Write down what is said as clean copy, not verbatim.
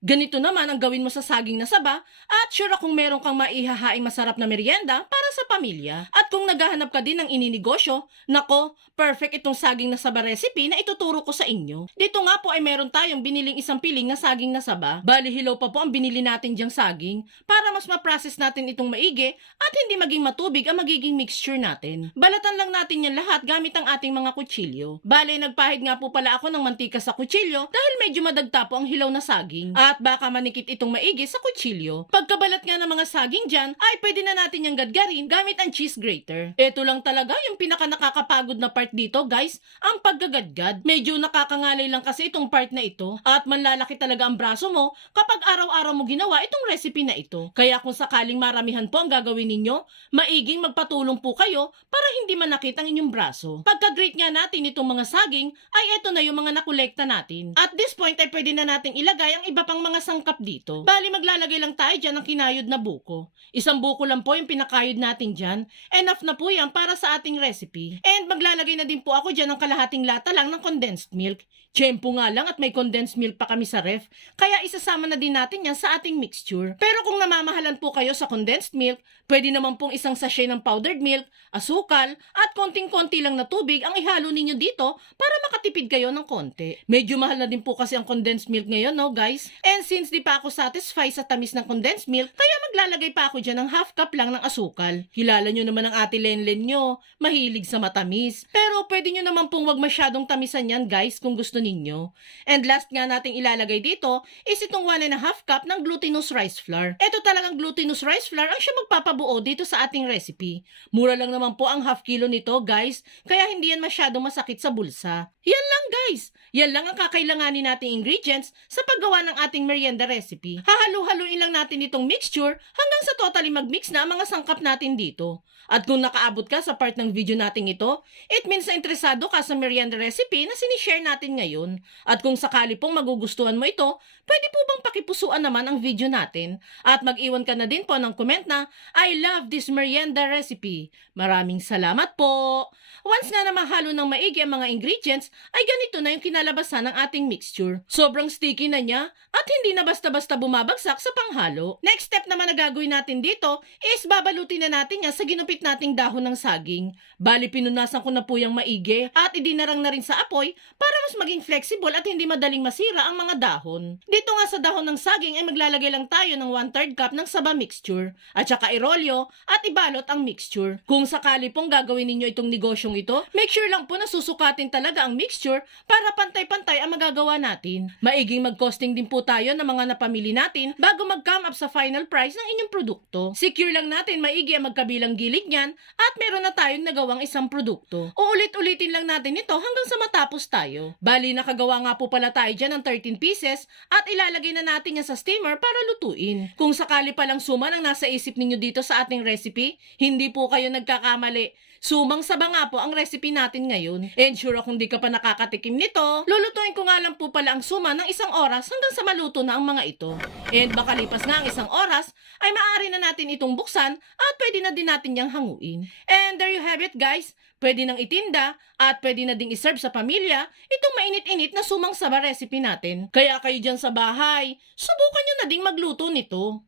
Ganito naman ang gawin mo sa saging na saba at sure akong meron kang maihahaing masarap na merienda para sa pamilya. At kung naghahanap ka din ng ininegosyo, nako, perfect itong saging na saba recipe na ituturo ko sa inyo. Dito nga po ay meron tayong biniling isang piling na saging na saba. Bali hilaw pa po ang binili natin diyang saging para mas ma-process natin itong maigi at hindi maging matubig ang magiging mixture natin. Balatan lang natin yan lahat gamit ang ating mga kutsilyo. Bali nagpahid nga po pala ako ng mantika sa kutsilyo dahil medyo madagta po ang hilaw na saging. At baka manikit itong maigi sa kutsilyo. Pagkabalat nga ng mga saging dyan, ay pwede na natin yung gadgarin gamit ang cheese grater. Ito lang talaga yung pinaka nakakapagod na part dito guys, ang paggagadgad. Medyo nakakangalay lang kasi itong part na ito at manlalaki talaga ang braso mo kapag araw-araw mo ginawa itong recipe na ito. Kaya kung sakaling maramihan po ang gagawin ninyo, maiging magpatulong po kayo para hindi manakit ang inyong braso. Pagka-grate nga natin itong mga saging, ay ito na yung mga nakolekta natin. At this point ay pwede na nating ilagay ang iba pang mga sangkap dito. Bali maglalagay lang tayo dyan ng kinayod na buko. Isang buko lang po yung pinakayod natin dyan. Enough na po yan para sa ating recipe. And maglalagay na din po ako dyan ng kalahating lata lang ng condensed milk. Tiyempo nga lang at may condensed milk pa kami sa ref, kaya isasama na din natin yan sa ating mixture. Pero kung namamahalan po kayo sa condensed milk, pwede naman pong isang sachet ng powdered milk, asukal, at konting-konti lang na tubig ang ihalo ninyo dito para makatipid kayo ng konti. Medyo mahal na din po kasi ang condensed milk ngayon, no guys? And since di pa ako satisfied sa tamis ng condensed milk, kaya maglalagay pa ako dyan ng half cup lang ng asukal. Kilala nyo naman ang ate Lenlen nyo, mahilig sa matamis. Pero pwede nyo naman pong wag masyadong tamisan yan guys kung gusto ninyo. And last nga nating ilalagay dito is itong 1.5 cup ng glutinous rice flour. Ito talagang glutinous rice flour ang siya magpapabuo dito sa ating recipe. Mura lang naman po ang half kilo nito guys, kaya hindi yan masyadong masakit sa bulsa. Yan lang guys! Yan lang ang kakailanganin nating ingredients sa paggawa ng ating merienda recipe. Hahalu-haluin lang natin itong mixture hanggang sa totally mag-mix na ang mga sangkap natin dito. At kung nakaabot ka sa part ng video natin ito, it means na interesado ka sa merienda recipe na sinishare natin ngayon. At kung sakali pong magugustuhan mo ito, pwede po bang pakipusuan naman ang video natin? At mag-iwan ka na din po ng comment na, I love this merienda recipe. Maraming salamat po! Once nga na mahalo ng maigi ang mga ingredients, ay ganito na yung kinalabasan ng ating mixture. Sobrang sticky na niya at hindi na basta-basta bumabagsak sa panghalo. Next step naman na gagawin natin dito is babalutin na natin yan sa ginupit nating dahon ng saging. Bali pinunasan ko na po yung maigi at idinarang na rin sa apoy para mas maging flexible at hindi madaling masira ang mga dahon. Dito nga sa dahon ng saging ay maglalagay lang tayo ng 1/3 cup ng saba mixture at saka irolyo at ibalot ang mixture. Kung sakali pong gagawin ninyo itong negosyong ito, make sure lang po na susukatin talaga ang mixture para pantay-pantay ang magagawa natin. Maiging mag-costing din po tayo ng mga napamili natin bago mag-come up sa final price ng inyong produkto. Secure lang natin maigi ang magkabilang gilid niyan at meron na tayong nagawang isang produkto. Uulit-ulitin lang natin ito hanggang sa matapos tayo. Bali nakagawa nga po pala tayo dyan ng 13 pieces at ilalagay na natin yan sa steamer para lutuin. Kung sakali palang suman ang nasa isip ninyo dito sa ating recipe, hindi po kayo nagkakamali. Sumang saba nga po ang recipe natin ngayon. And sure kung di ka pa nakakatikim nito, lulutuin ko nga lang po pala ang suma ng 1 oras hanggang sa maluto na ang mga ito. And makalipas nga ang 1 oras, ay maaari na natin itong buksan at pwede na din natin yang hanguin. And there you have it guys. Pwede nang itinda at pwede na ding iserve sa pamilya itong mainit-init na sumang saba recipe natin. Kaya kayo dyan sa bahay, subukan nyo na ding magluto nito.